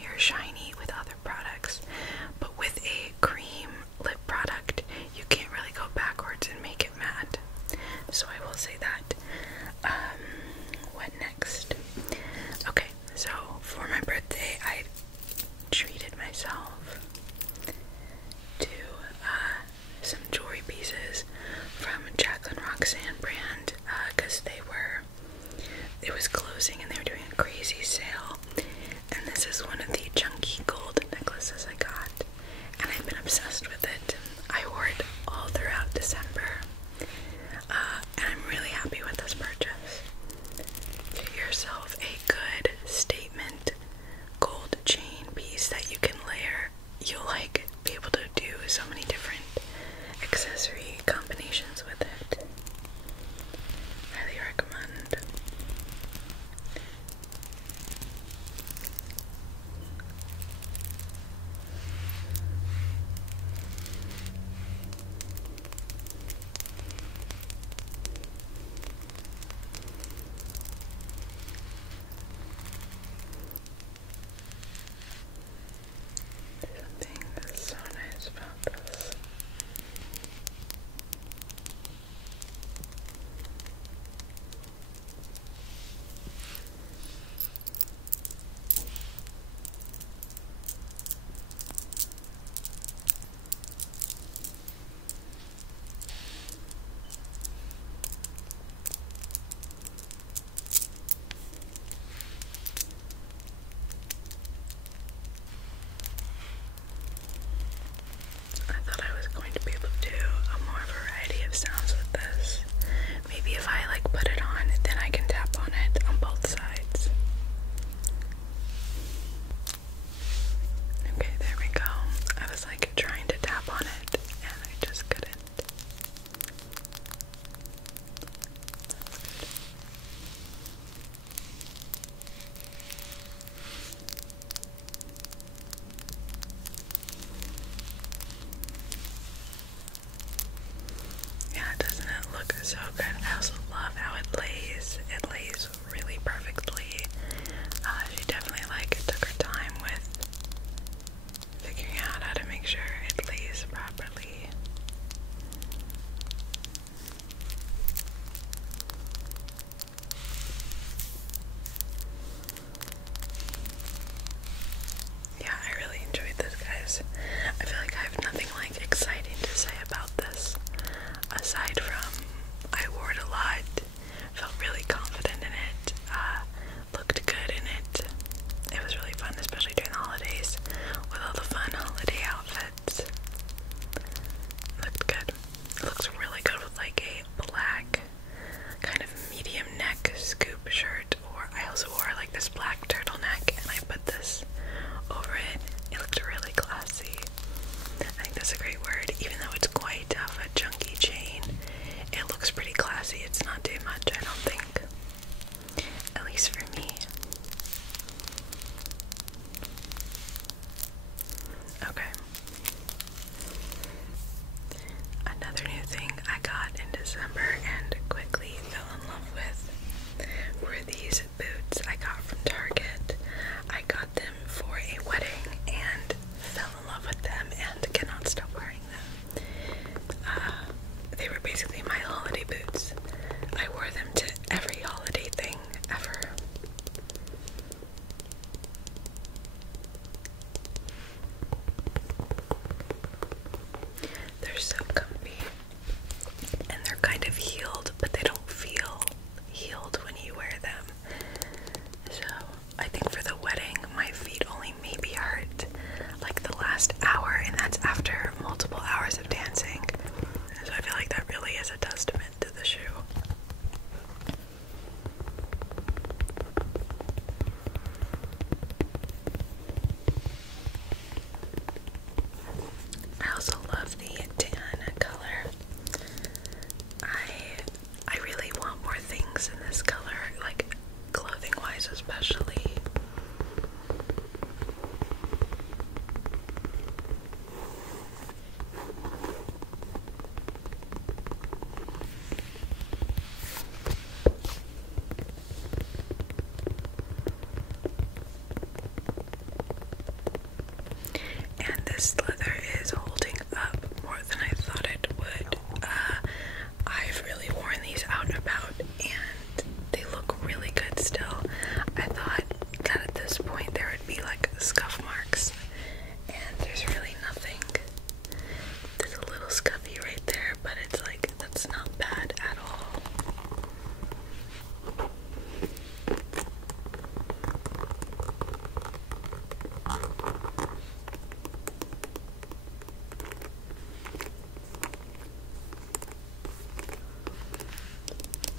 mirror shiny with other products, but with a cream lip product, you can't really go backwards and make it matte. So I will say that. What next? Okay, so for my birthday, I treated myself to some jewelry pieces from Jacqueline Roxanne brand, because it was closing and they were doing a crazy sale. And this is one of the chunky gold necklaces I got, and I've been obsessed with it. I wore it all throughout December, and I'm really happy with this purchase. Get yourself a good statement gold chain piece that you can layer. You'll be able to do so many different accessory combinations with it. Highly recommend. Something that's so nice about this. I thought I was going to be able to do a more variety of sounds with this. Maybe if I put it on, then I can tap on it on both sides. Okay, there we go. I was trying to tap on it and I just couldn't. Yeah, doesn't it look so good? I also love how it lays. It lays really perfectly. She definitely took her time with figuring out how to make sure it lays properly. Yeah, I really enjoyed this, guys. I feel like I have nothing exciting to say about this aside from I wore it a lot, felt really confident in it, looked good in it. It was really fun, especially during the holidays with all the fun holiday outfits. Looked good. It looks really good with a black kind of medium neck scoop shirt, or I also wore this black turtleneck and I put this over it. It looked really classy. I think that's a great word. Even though it's quite of a chunky chain, it looks pretty classy. It's not too much, I don't think. At least for me. Okay. Another new thing I got in December and quickly fell in love with were these boots I got from Target. I got them for a wedding and fell in love with them and cannot stop wearing them. They were basically my holiday boots. I wore them to every holiday thing ever. this leather is holding up more than I thought it would. I've really worn these out and about, and they look really good still. I thought that at this point there would be like scuff marks, and there's really nothing. There's a little scuffy right there, but it's like, that's not bad at all.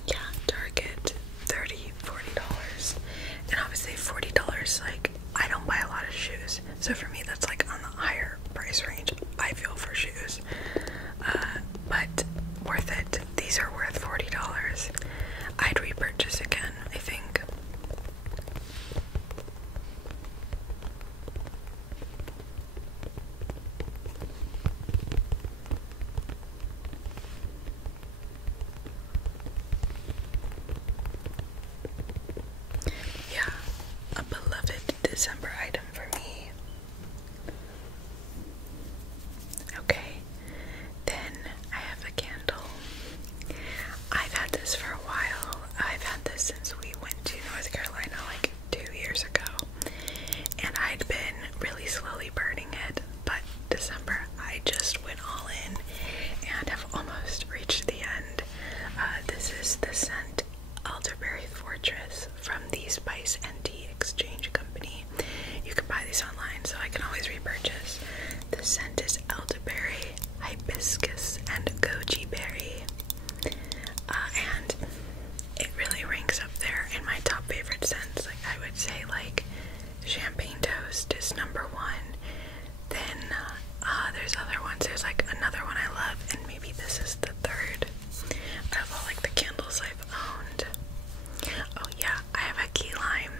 Yeah, Target, $30–40. And obviously $40, like, I don't buy a lot of shoes. So for me, that's like on the higher price range, I feel, for shoes. But worth it. These are worth $40. I'd repurchase again, I think. Yeah, a beloved December item for me. Okay, then I have a candle. I've had this for a while. I've had this since we went to North Carolina like 2 years ago, and I'd been really slowly burning it, but December I just went all in and have almost reached the end. This is the scent Elderberry Fortress from the Spice and Tea Exchange Company. You can buy these online, so I can always repurchase. The scent is elderberry, hibiscus, and goji berry. And it really ranks up there in my top favorite scents. Like, I would say, like, Champagne Toast is #1. Then, there's other ones. There's, like, another one I love, and maybe this is the third out of all, like, the candles I've owned. Oh, yeah, I have a key lime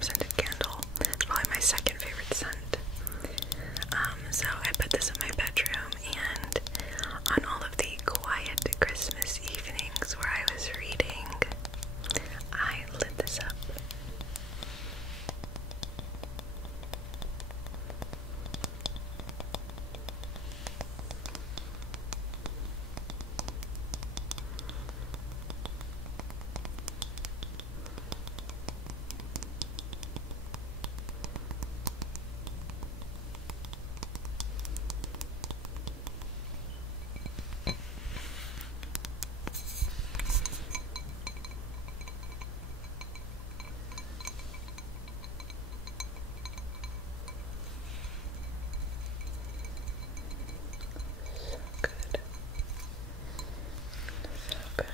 scented candle. It's probably my second favorite scent. So I put this in my bedroom, and on all of the quiet Christmas evenings where I was reading, I lit this up. Good. So good.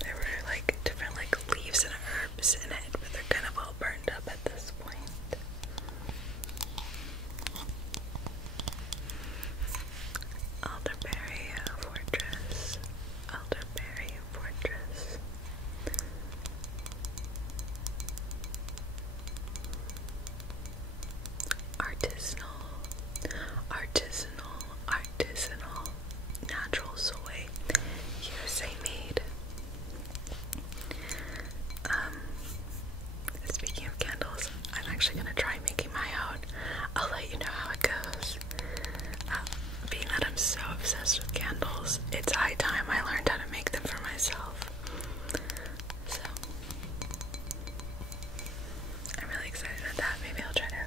There were like different like leaves and herbs in it, but they're kind of all burned up at this point. Elderberry Fortress. Elderberry Fortress. Artisanal, natural soy, USA made. Speaking of candles, I'm actually gonna try making my own. I'll let you know how it goes. Being that I'm so obsessed with candles, it's high time I learned how to make them for myself. So, I'm really excited about that. Maybe I'll try to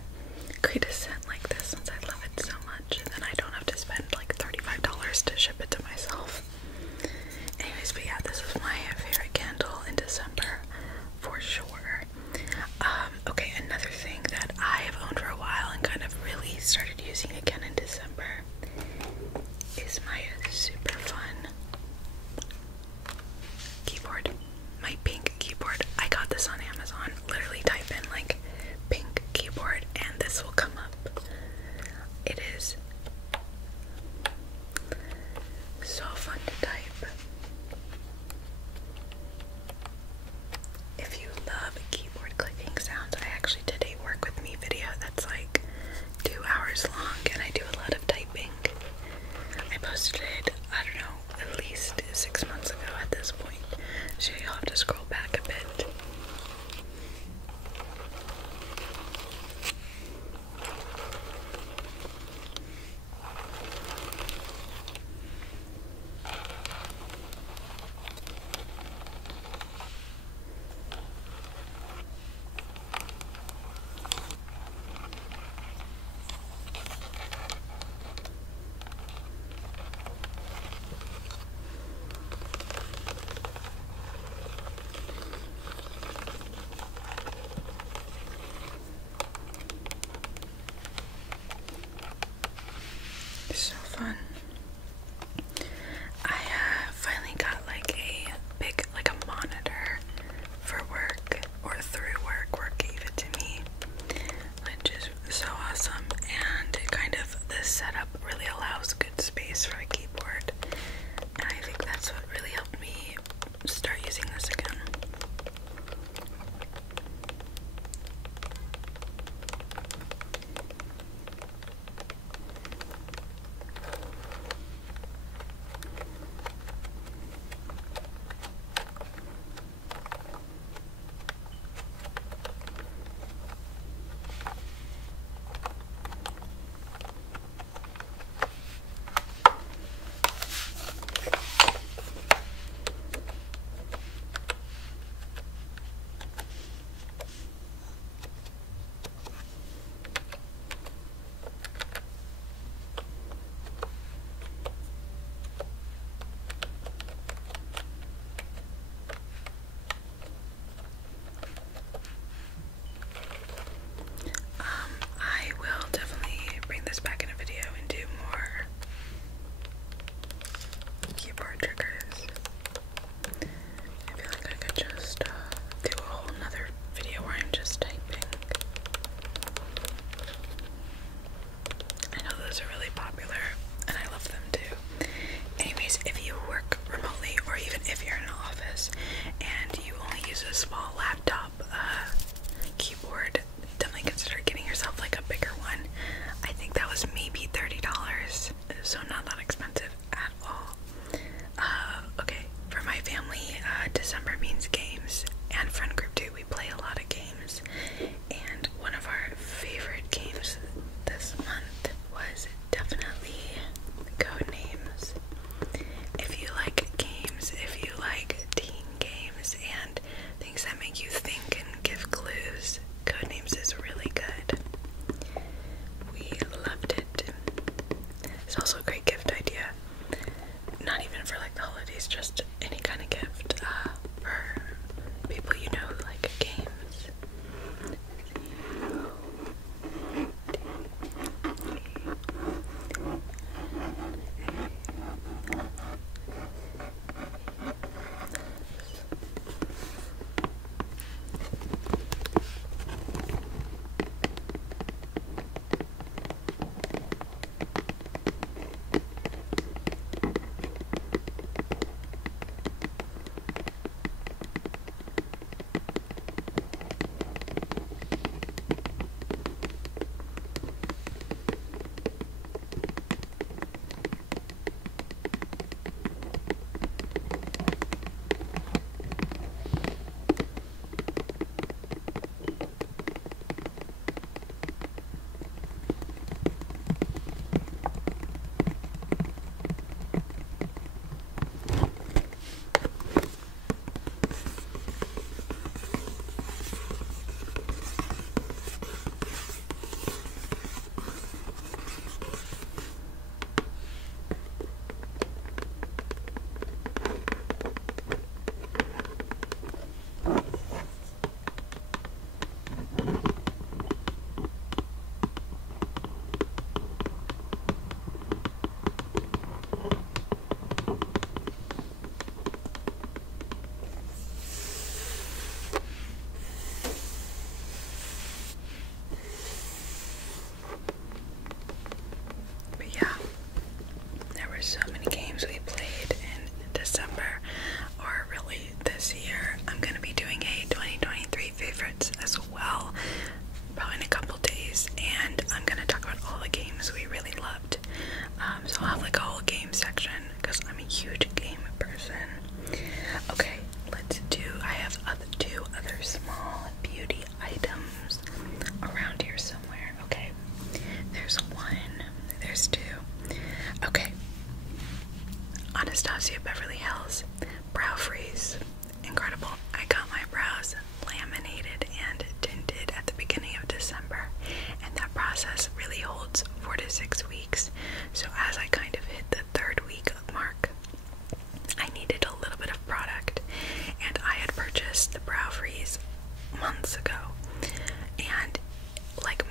create a scent like this since I love it so much, and then I don't fun. I finally got like a big, like a monitor for work, or through work. Work gave it to me, which is so awesome. And kind of this setup really allows good space for a keyboard. And I think that's what really helped me start using this again. I will definitely bring this back in a video and do more keyboard triggers. I feel like I could just do a whole nother video where I'm just typing. I know those are really popular and I love them too. Anyways, if you work remotely, or even if you're in an office and you only use a small laptop keyboard, definitely consider getting yourself like a bigger one. I think that was maybe $30, so not that expensive at all. Okay, for my family, December means games, and friend group too. We play a lot of games, and one of our favorite games this month was definitely Codenames. If you like games, if you like teen games and things that make you think and give clues, Codenames is really good. We loved it. It's also a great gift idea. Not even for like the holidays, just any kind of gift for people you know who like games. So many games we played in December, or really this year. I'm going to be doing a 2023 favorites as well, probably in a couple days, and I'm going to talk about all the games we really loved. So I'll have like a whole game section because I'm a huge game person. Okay, let's do, I have two other small beauty items around here somewhere. Okay, there's one, there's two. Okay. Anastasia Beverly Hills Brow Freeze. Incredible. I got my brows laminated and tinted at the beginning of December, and that process really holds 4 to 6 weeks. So as I kind of hit the 3rd week mark, I needed a little bit of product, and I had purchased the Brow Freeze months ago, and like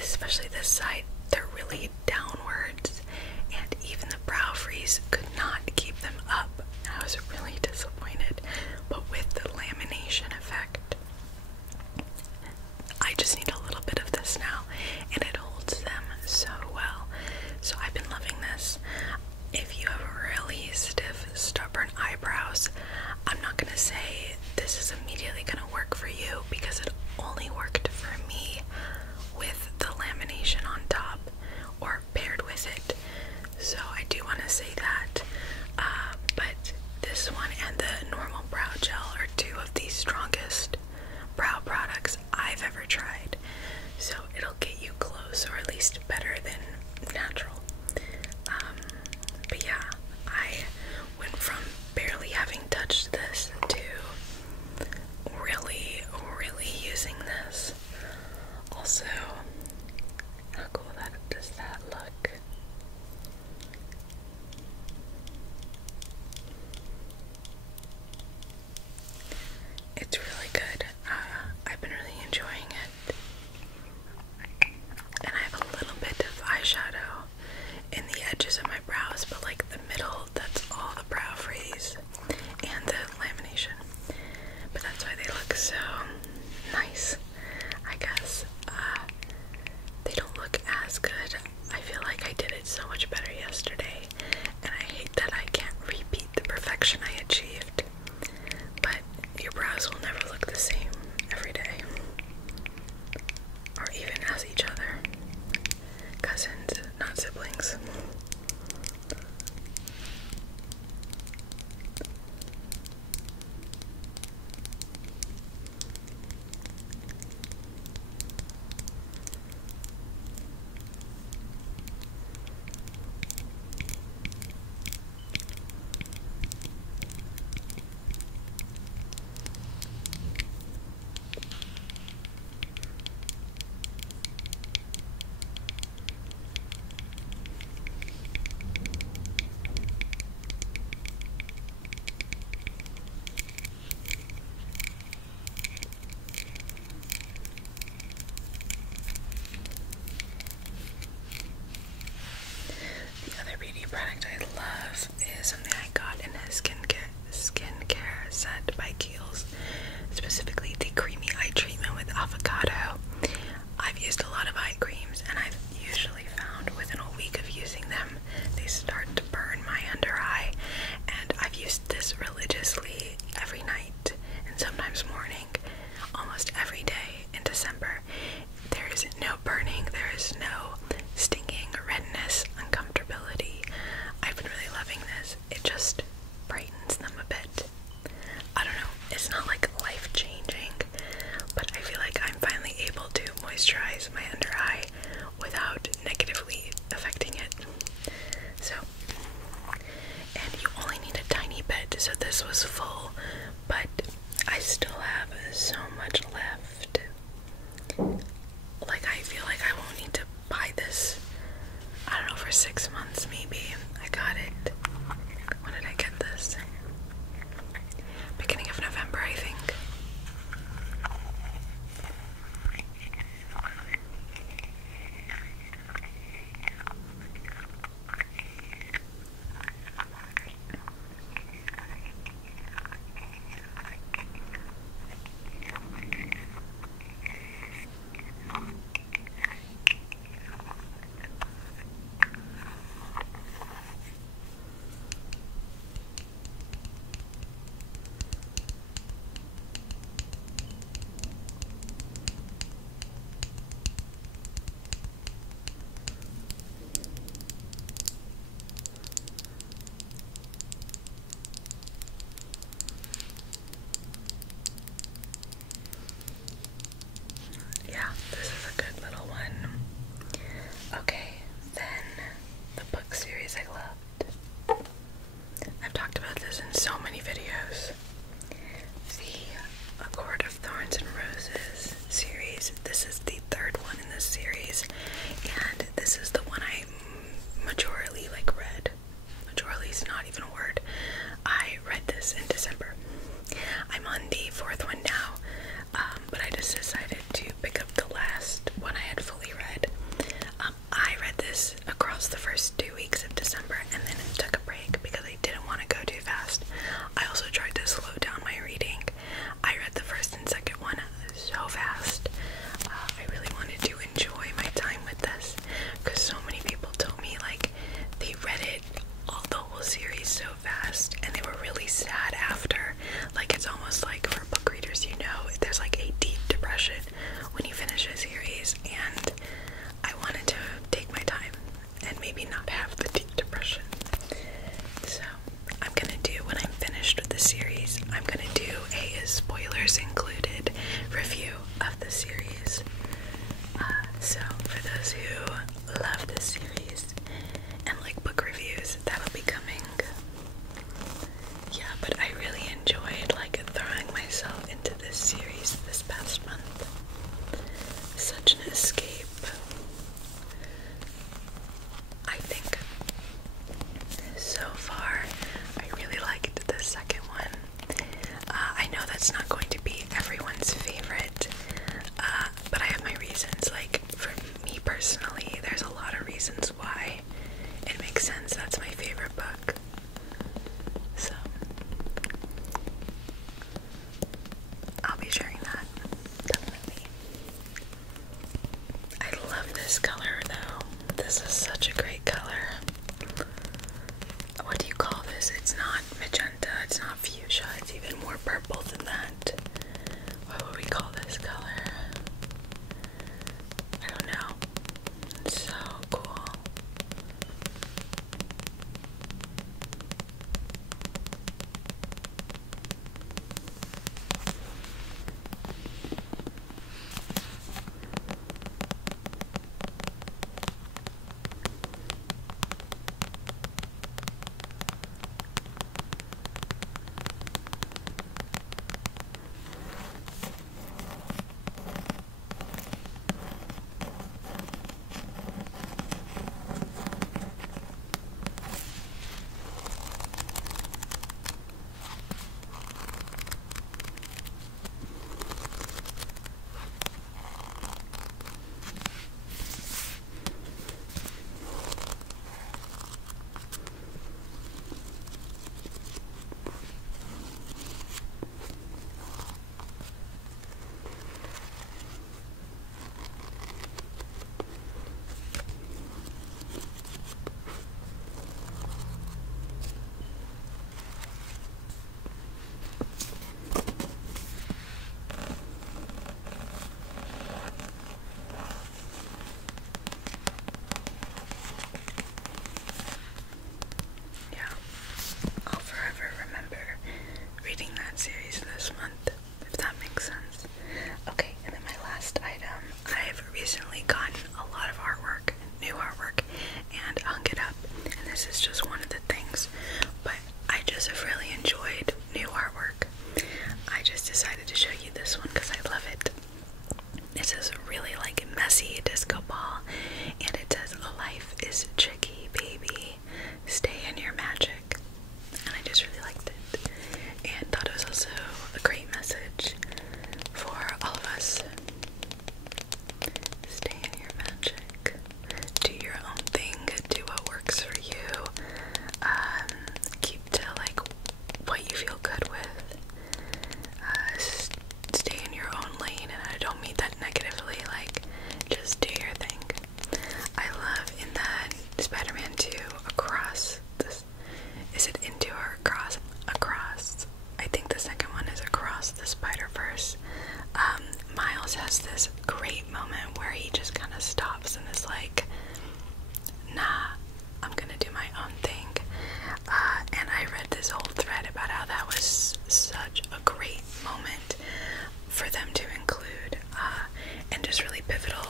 especially this side, they're really downwards, and crease could not keep them up. I was really disappointed. But with the lamination effect, I just need a little bit of this now, and it holds them so well. So I've been loving this. If you have really stiff, stubborn eyebrows, I'm not gonna say this is immediately gonna work for you, because it only worked for me with the lamination on top or paired with it. So I do want to say that. But this one and the normal brow gel are two of the strongest brow products I've ever tried. So it'll get you close, or at least better than natural. But yeah, I went from barely having touched this to really, really using this. Also, how cool does that look? It's really good. I've been really enjoying it. And I have a little bit of eyeshadow in the edges of my brows, but like the middle, that's all the brow freeze and the lamination. But that's why they look so nice, I guess. They don't look as good. I feel like I did it so much better yesterday, and I hate that I can't repeat the perfection I achieved. But your brows will never look the same every day, or even as each other. Cousins, not siblings. Product I love is something I got in a skincare set by Kiehl's, specifically the creamy eye treatment with avocado. I've used a lot of eye creams, and I've usually found within a week of using them they start to burn my under eye, and I've used this religiously every night and sometimes morning, almost every day in December. There is no burning, there is no stinging, redness, uncomfortability. I've been really loving this. It just brightens them a bit. I don't know, it's not like life-changing, but I feel like I'm finally able to moisturize my under eye without negatively affecting it. So, and you only need a tiny bit, so this was full, but I still have so much left. Like, I feel like I won't need to buy this, I don't know, for 6 months maybe. I got it, when did I get this? Beginning of November, I think. This is such a great color. What do you call this? It's not magenta, it's not fuchsia, it's even more purple than that. What would we call this color? I don't know. It's so cool. Series this month, if that makes sense. Okay, and then my last item, I've recently gotten a lot of artwork, new artwork, and hung it up, and this is just one of the things, but I just have really enjoyed new artwork. I just decided to show you this one because I love it. This is a really like messy disco ball, and it says, "Life is tricky, baby. Stay in your magic." And I just really liked it. And thought it was also a great message for all of us. Stay in your magic. Do your own thing. Do what works for you. Keep to like what you feel good with. Stay in your own lane, and I don't mean that negatively. Like, just do your thing. I love in the Spider-Man 2 Across this. Is it Into or Across? Across. I think the second one is Across the Spider-Verse. Miles has this great moment where he just kind of stops and is like, nah, I'm gonna do my own thing. And I read this whole thread about how that was such a great moment for them to include, and just really pivotal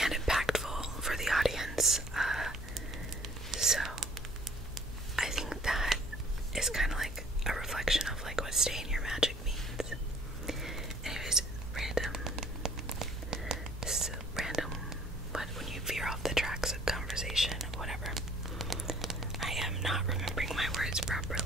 and impactful for the audience. So I think that is kind of like a reflection of like what stay in your magic means. Anyways, random, but when you veer off the tracks of conversation, whatever. I am not remembering my words properly.